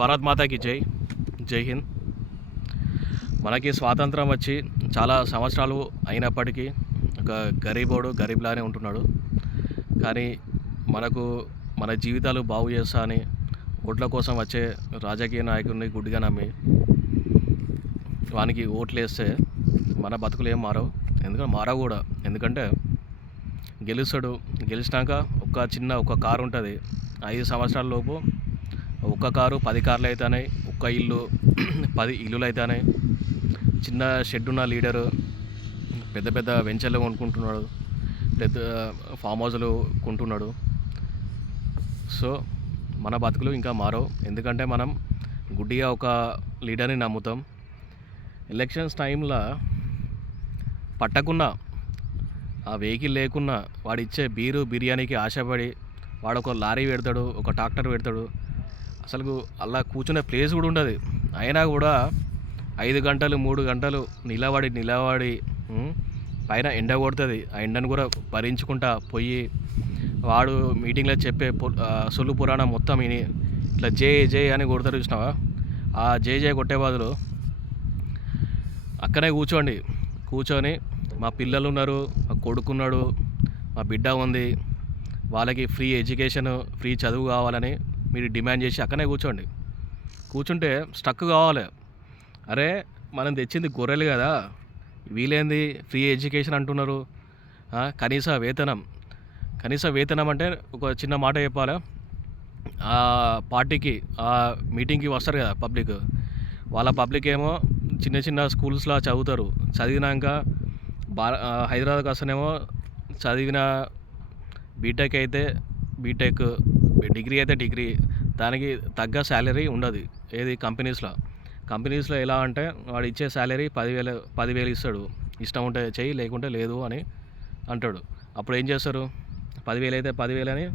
భారత్ మాతాకి జై. జై హింద్. మనకి స్వాతంత్రం వచ్చి చాలా సంవత్సరాలు అయినప్పటికీ ఒక గరీబోడు గరీబ్లానే ఉంటున్నాడు. కానీ మన జీవితాలు బాగు చేస్తా అని ఓట్ల కోసం వచ్చే రాజకీయ నాయకుడిని గుడ్డిగా నమ్మి వానికి ఓట్లు వేస్తే మన బతుకులు ఏం మారవు కూడా. ఎందుకంటే గెలుస్తాడు. గెలిచినాక ఒక కారు ఉంటుంది. 5 సంవత్సరాల లోపు ఒక్క కారు 10 కార్లు అవుతున్నాయి. ఒక్క ఇల్లు 10 ఇల్లులు అవుతున్నాయి. చిన్న షెడ్ ఉన్న లీడరు పెద్ద పెద్ద వెంచర్లు కొనుక్కుంటున్నాడు, పెద్ద ఫామ్ హౌస్లు కొంటున్నాడు. సో మన బతుకులు ఇంకా మారవు. ఎందుకంటే మనం గుడ్డిగా ఒక లీడర్ని నమ్ముతాం. ఎలక్షన్స్ టైంలో పట్టకున్నా, ఆ వెహికల్ లేకున్నా వాడిచ్చే బిర్యానీకి ఆశపడి వాడు ఒక లారీ పెడతాడు, ఒక ట్రాక్టర్ పెడతాడు. అసలు అలా కూర్చునే ప్లేస్ కూడా ఉండదు. అయినా కూడా 5 గంటలు 3 గంటలు నిలబడి పైన ఎండ కొడుతుంది. ఆ ఎండను కూడా భరించుకుంటా పోయి వాడు మీటింగ్లో చెప్పే సొల్లు పురాణం మొత్తం విని ఇట్లా జై అని కొడతారు చూసినావా. ఆ జై కొట్టే బదులు అక్కడే కూర్చొని మా పిల్లలు ఉన్నారు, మా కొడుకున్నాడు, మా బిడ్డ ఉంది, వాళ్ళకి ఫ్రీ ఎడ్యుకేషన్, ఫ్రీ చదువు కావాలని మీరు డిమాండ్ చేసి అక్కడే కూర్చుంటే స్టక్ కావాలి. అరే మనం తెచ్చింది గొర్రెలు కదా, వీలేంది ఫ్రీ ఎడ్యుకేషన్ అంటున్నారు. కనీస వేతనం అంటే ఒక చిన్న మాట చెప్పాలి. ఆ పార్టీకి ఆ మీటింగ్కి వస్తారు కదా పబ్లిక్ ఏమో చిన్న స్కూల్స్లో చదువుతారు. చదివినాక హైదరాబాద్కి వస్తేనేమో చదివిన బీటెక్ అయితే బీటెక్, డిగ్రీ అయితే డిగ్రీ, దానికి తగ్గ శాలరీ ఉండదు. ఏది కంపెనీస్లో ఎలా అంటే వాడు ఇచ్చే శాలరీ 10,000 ఇస్తాడు. ఇష్టం ఉంటే చెయ్యి, లేకుంటే లేదు అని అంటాడు. అప్పుడు ఏం చేస్తారు? 10,000 అయితే 10,000 అని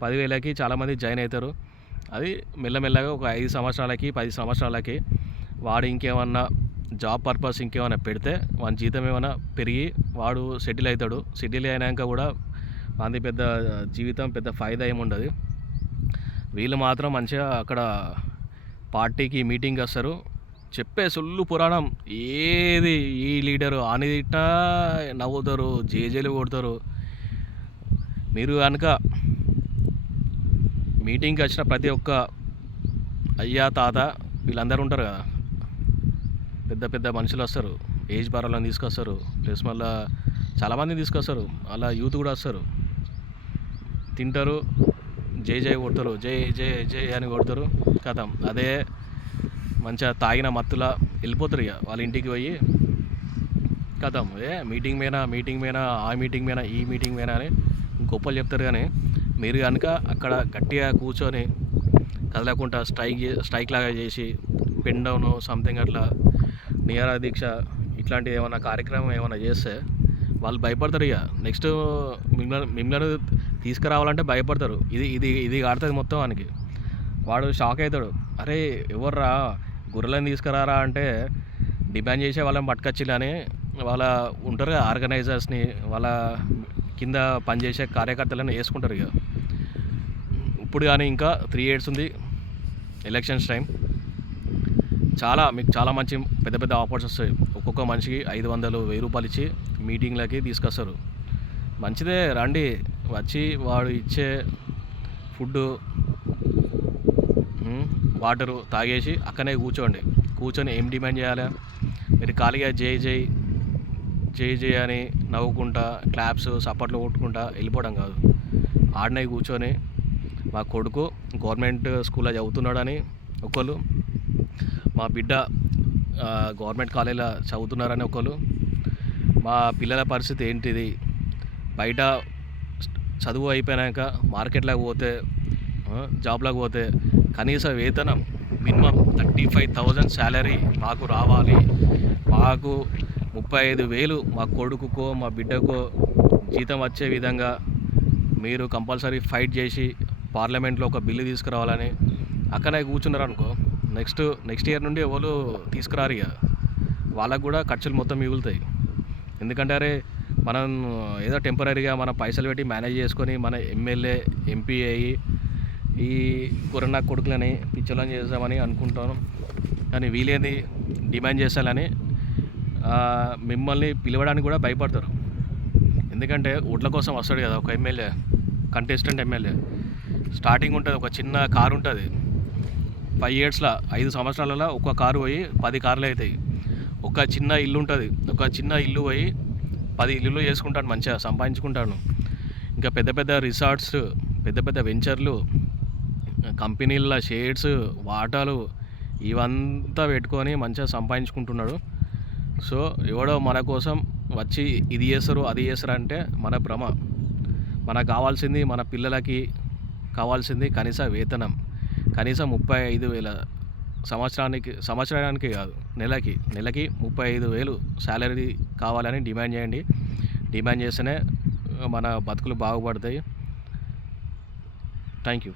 10,000కి చాలామంది జాయిన్ అవుతారు. అది మెల్లమెల్లగా ఒక 5 సంవత్సరాలకి 10 సంవత్సరాలకి వాడు ఇంకేమన్నా జాబ్ పర్పస్ ఇంకేమైనా పెడితే వాని జీతం ఏమైనా పెరిగి వాడు సెటిల్ అవుతాడు. సెటిల్ అయినాక కూడా వాని పెద్ద జీవితం పెద్ద ఫాయిదా ఏముండదు. వీళ్ళు మాత్రం మంచిగా అక్కడ పార్టీకి మీటింగ్కి వస్తారు. చెప్పే సొల్లు పురాణం ఏది ఈ లీడరు ఆనిదిట్టా నవ్వుతారు, జేజేలు కొడతారు. మీరు కనుక మీటింగ్కి వచ్చిన ప్రతి ఒక్క అయ్యా తాత వీళ్ళందరూ ఉంటారు కదా, పెద్ద పెద్ద మనుషులు వస్తారు, ఏజ్ బారాలను తీసుకొస్తారు, ప్లస్ మళ్ళీ చాలామంది తీసుకొస్తారు. అలా యూత్ కూడా వస్తారు, తింటారు, జై కొడతారు, జై అని కొడతారు. కథం అదే మంచిగా తాగిన మత్తులా వెళ్ళిపోతారు. ఇక వాళ్ళ ఇంటికి పోయి కథం మీటింగ్ మీద ఆ మీటింగ్ మీద ఈ మీటింగ్ మీద అని గొప్పలు చెప్తారు. కానీ మీరు కనుక అక్కడ గట్టిగా కూర్చొని కదలకుండా స్ట్రైక్ లాగా చేసి పెన్ డౌన్ సంథింగ్ అట్లా నిరాహార దీక్ష ఇట్లాంటి ఏమైనా కార్యక్రమం ఏమైనా చేస్తే వాళ్ళు భయపడతారు. ఇక నెక్స్ట్ మిమ్మల్ని తీసుకురావాలంటే భయపడతారు. ఇది ఆడుతుంది మొత్తం. వాడు షాక్ అవుతాడు. అరే ఎవర్రా గొర్రెలను తీసుకురారా అంటే డిమాండ్ చేసే వాళ్ళని పట్టుకొచ్చిల్లని వాళ్ళ ఉంటారు కదా ఆర్గనైజర్స్ని, వాళ్ళ కింద పనిచేసే కార్యకర్తలను వేసుకుంటారు. ఇక ఇప్పుడు కానీ ఇంకా 3 years ఉంది ఎలక్షన్స్ టైం. మీకు చాలా మంచి పెద్ద పెద్ద ఆఫర్స్ వస్తాయి. ఒక్కొక్క మనిషికి 500-1000 రూపాయలు ఇచ్చి మీటింగ్లకి తీసుకొస్తారు. మంచిదే, రండి. వచ్చి వాడు ఇచ్చే ఫుడ్డు వాటరు తాగేసి అక్కడే కూర్చొని ఏం డిమాండ్ చేయాలి? మీరు ఖాళీగా జై అని నవ్వుకుంటా క్లాప్స్ సప్పట్లు కొట్టుకుంటా వెళ్ళిపోవడం కాదు. ఆడనే కూర్చొని మా కొడుకు గవర్నమెంట్ స్కూల్లో చదువుతున్నాడని ఒకళ్ళు, మా బిడ్డ గవర్నమెంట్ కాలేజీలో చదువుతున్నారని ఒకళ్ళు, మా పిల్లల పరిస్థితి ఏంటిది, బయట చదువు అయిపోయాక మార్కెట్లోకి పోతే జాబ్లోకి పోతే కనీస వేతనం మినిమం 35,000 శాలరీ మాకు రావాలి. మాకు 35,000 మా కొడుకుకో మా బిడ్డకో జీతం వచ్చే విధంగా మీరు కంపల్సరీ ఫైట్ చేసి పార్లమెంట్లో ఒక బిల్లు తీసుకురావాలని అక్కడే కూర్చున్నారనుకో, నెక్స్ట్ ఇయర్ నుండి ఎవరు తీసుకురారు. ఇక వాళ్ళకు కూడా ఖర్చులు మొత్తం మిగులుతాయి. ఎందుకంటే అరే మనం ఏదో టెంపరీగా మన పైసలు పెట్టి మేనేజ్ చేసుకొని మన ఎమ్మెల్యే ఎంపీ అయ్యి ఈ కరోనా కొడుకులని పిచ్చోళ్ళని చేద్దామని అనుకుంటాను, కానీ వీలేది డిమాండ్ చేస్తారని మిమ్మల్ని పిలవడానికి కూడా భయపడతారు. ఎందుకంటే ఓట్ల కోసం వస్తాడు కదా ఒక ఎమ్మెల్యే, కంటెస్టెంట్ ఎమ్మెల్యే. స్టార్టింగ్ ఉంటుంది, ఒక చిన్న కారు ఉంటుంది. 5 ఇయర్స్లో 5 సంవత్సరాలలో ఒక కారు పోయి 10 కార్లు అవుతాయి. ఒక చిన్న ఇల్లు ఉంటుంది, ఒక చిన్న ఇల్లు పోయి 10 ఇల్లులు చేసుకుంటాను, మంచిగా సంపాదించుకుంటాను. ఇంకా పెద్ద పెద్ద రిసార్ట్స్, పెద్ద పెద్ద వెంచర్లు, కంపెనీల షేర్స్, వాటాలు ఇవంతా పెట్టుకొని మంచిగా సంపాదించుకుంటున్నాడు. సో ఎవడో మన కోసం వచ్చి ఇది చేస్తారు అది చేస్తారు అంటే మన భ్రమ. మనకు కావాల్సింది, మన పిల్లలకి కావాల్సింది కనీస వేతనం, కనీసం 35,000 సంవత్సరానికి కాదు, నెలకి 35,000 శాలరీ కావాలని డిమాండ్ చేయండి. డిమాండ్ చేస్తేనే మన బతుకులు బాగుపడతాయి. Thank you.